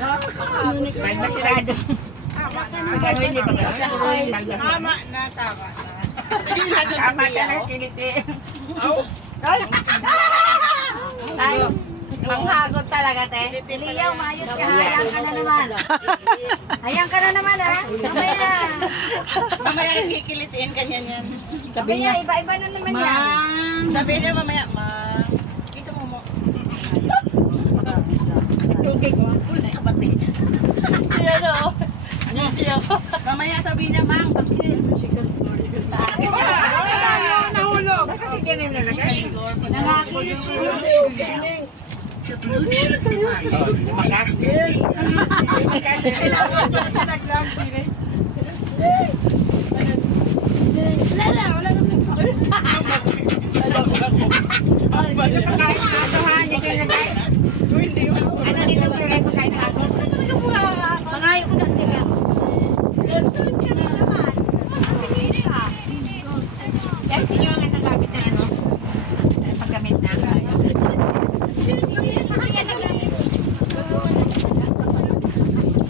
May masirado. Tama na, tama na. Tama na, kiliti. Ay, manghagot talaga, te. Liyaw, maayos ka. Hayang ka na naman. Hayang ka na naman, ha? Mamaya. Mamaya kikilitiin ka niyan. Mamaya, iba-iba na naman yan. Sabihin niya mamaya, kisa mo mo. Tugig mo. Ulay ka pati. Yan o. Mamaya sabihin niya, Mang, pakis. Nahulog. Bakit ganyan na lagay? Nangakilis ko yun. Magakil. Kailangan ko na siya naglang. Wala naman. Mangayo ko lang tira. Yan, sinyo ang nagamit na ano? Paggamit na.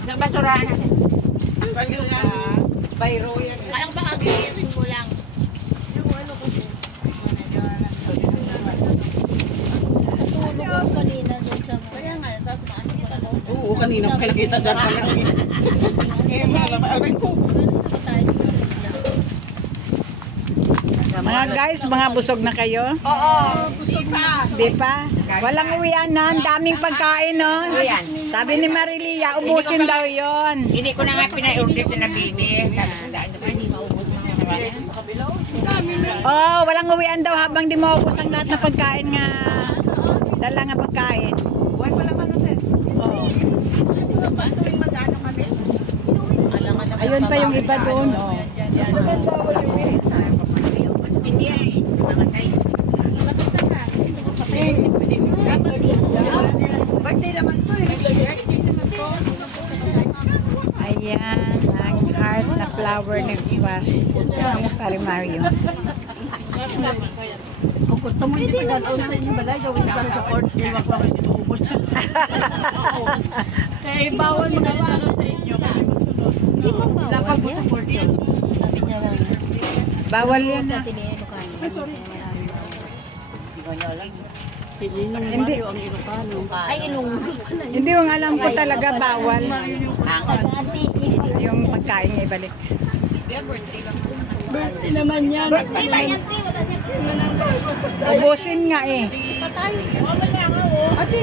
Nagbasurahan na siya. Bayro yan. Alang baka bibigyan mo lang. Kanina doon sa kaya nga, tapos maano pa lang. Oo, kanina nakikita dyan pa lang. Eh, malapit ko. Mga guys, mga busog na kayo? Oo, di pa. Di pa? Walang uwian na, ang daming pagkain, no? Sabi ni Marilia, ubusin daw yon. Hindi ko na nga pina-order sa nabibi. Oh, walang uwian daw habang di maubos ang lahat na pagkain nga. Dala nga pagkain. Buhay pala manutin. Oh. Tuwing mag-ano kami? Ayun pa yung iba doon. Oh. Hindi ay. Mamatay. Birthday naman to eh. Birthday naman to. Ayan, ang heart na flower ni Pare Mario. Gusto mo hindi pa doon sa inyo balay, gawin ka sa court, di ba ko hindi maubos. Kaya bawal mo na sa inyo. Di ba bawal? Lapag mo sa court yun. Bawal yan na. Hindi. Ay, inong. Hindi yung alam ko talaga bawal. Yung pagkain niya ibalik. Birthday naman yan. Birthday ba yan? Ubusin nga eh. Ate!